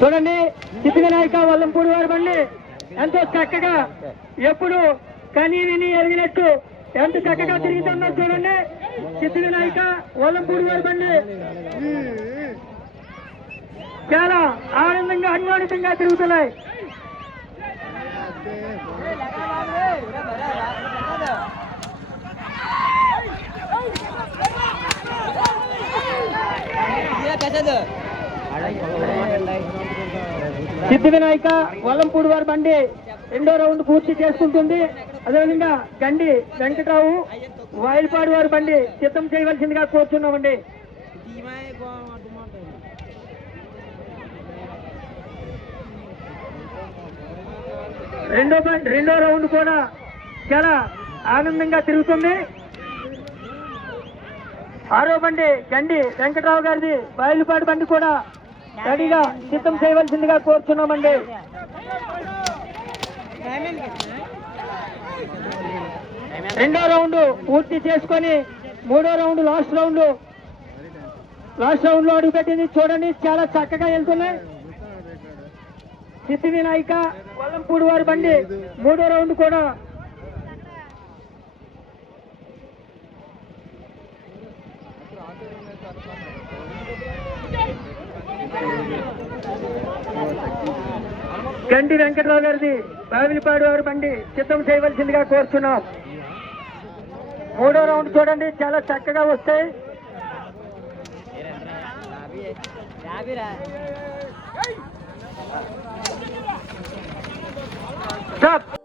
చూడండి చిత్త వినాయక వల్లంపూడి వారి బండి ఎంతో చక్కగా ఎప్పుడు కని విని ఎరిగినట్టు ఎంత చక్కగా తిరుగుతుందో చూడండి. చిత్త వినాయక వల్లంపూడి వారి బండి చాలా ఆనందంగా అన్యోన్యంగా తిరుగుతున్నాయి. సిద్ధి వినాయక వల్లంపూడి వారి బండి రెండో రౌండ్ పూర్తి చేసుకుంటుంది. అదేవిధంగా గండి వెంకటరావు వాయిల్పాడు వారి బండి సిద్ధం చేయవలసిందిగా కోరుతున్నామండి. రెండో రౌండ్ కూడా చాలా ఆనందంగా తిరుగుతుంది. ఆరో బండి గండి వెంకటరావు గారిది బయలుపాటి బండి కూడా రెడీగా సిద్ధం చేయవలసిందిగా కోరుచున్నామండి. రెండో రౌండ్ పూర్తి చేసుకొని మూడో రౌండ్ లాస్ట్ రౌండ్ లో అడుగుపెట్టింది చూడండి. చాలా చక్కగా వెళ్తున్నాయి. సిద్ధి వినాయక వల్లంపూడి వారి బండి మూడో రౌండ్ కూడా గండి వెంకటరావు గారిది బావిలిపాడు వారి బండి సిద్ధం చేయవలసిందిగా కోరుచున్నాం. మూడో రౌండ్ చూడండి చాలా చక్కగా వస్తాయి. స్టాప్.